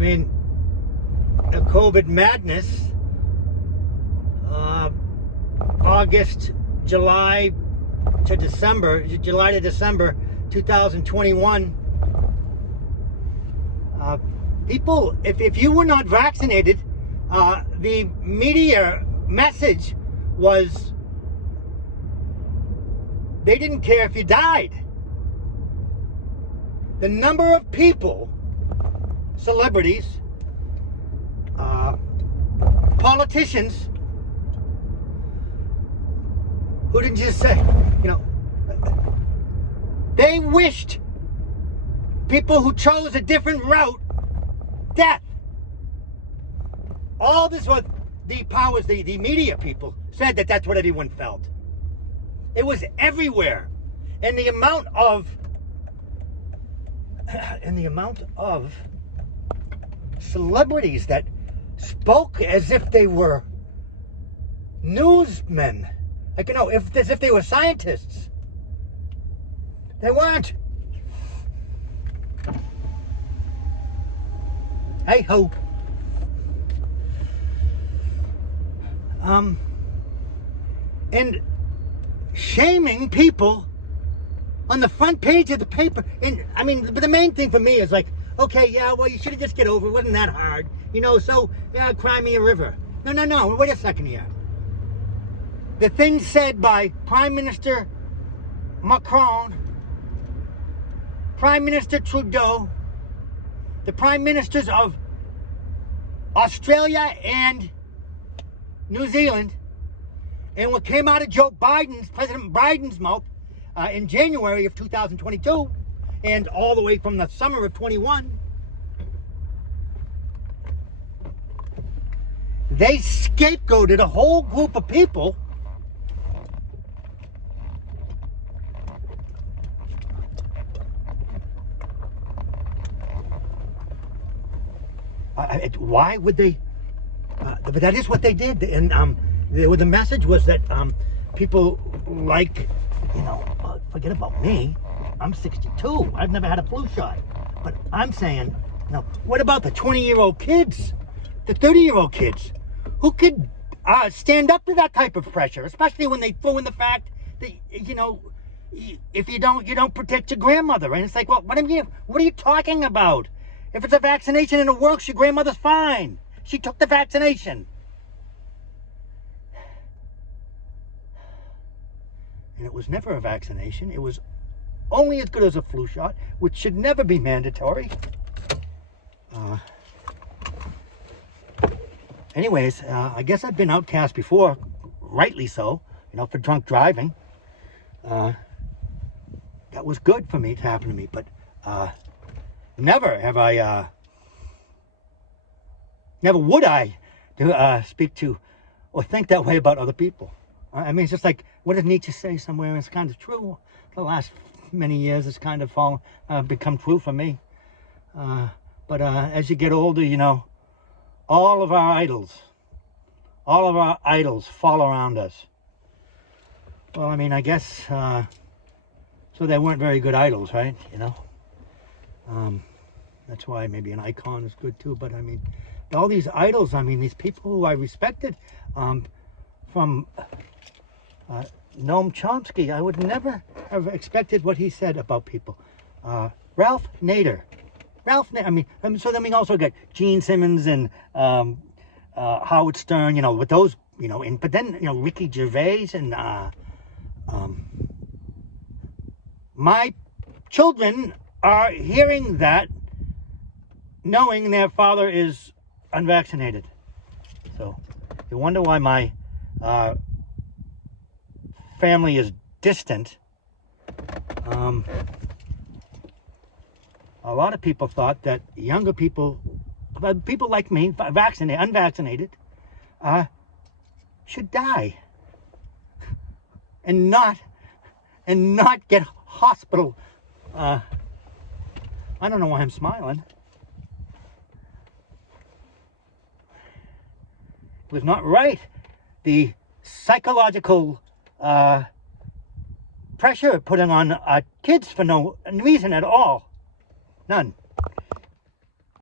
mean, the COVID madness, July to December 2021, people, if you were not vaccinated, the media message was they didn't care if you died. The number of people, celebrities, politicians, who didn't just say, they wished people who chose a different route death. All this was the powers, the media people said that that's what everyone felt. It was everywhere. And the amount of celebrities that spoke as if they were newsmen, as if they were scientists. They weren't. Hey ho. And shaming people on the front page of the paper. And I mean, the main thing for me is like, okay, yeah, well, you should have just get over it. It wasn't that hard. So, yeah, cry me a river. No, wait a second here. The things said by Prime Minister Macron, Prime Minister Trudeau, the Prime Ministers of Australia and New Zealand, and what came out of President Biden's mouth in January of 2022, and all the way from the summer of 21, they scapegoated a whole group of people why would they? But that is what they did, and the message was that people like, forget about me. I'm 62. I've never had a flu shot, but I'm saying, what about the 20-year-old kids, the 30-year-old kids, who could stand up to that type of pressure, especially when they throw in the fact that if you don't protect your grandmother, and it's like, well, what are you talking about? If it's a vaccination and it works, your grandmother's fine. She took the vaccination. And it was never a vaccination. It was only as good as a flu shot, which should never be mandatory. Anyways, I guess I've been outcast before, rightly so, for drunk driving. That was good for me to happen to me, but never have I, never would I speak to or think that way about other people. I mean, it's just like, what did Nietzsche say somewhere? It's kind of true. The last many years, it's kind of become true for me. But as you get older, all of our idols fall around us. Well, I mean, I guess, so they weren't very good idols, right? That's why maybe an icon is good too. But I mean, all these idols, these people who I respected, from Noam Chomsky, I would never have expected what he said about people. Ralph Nader. So then we also got Gene Simmons and Howard Stern, with those, but then, Ricky Gervais and my children are hearing that, knowing their father is unvaccinated. So you wonder why my family is distant. A lot of people thought that younger people like me, unvaccinated, should die and not get hospital. I don't know why I'm smiling. It was not right. The psychological pressure putting on kids for no reason at all. None.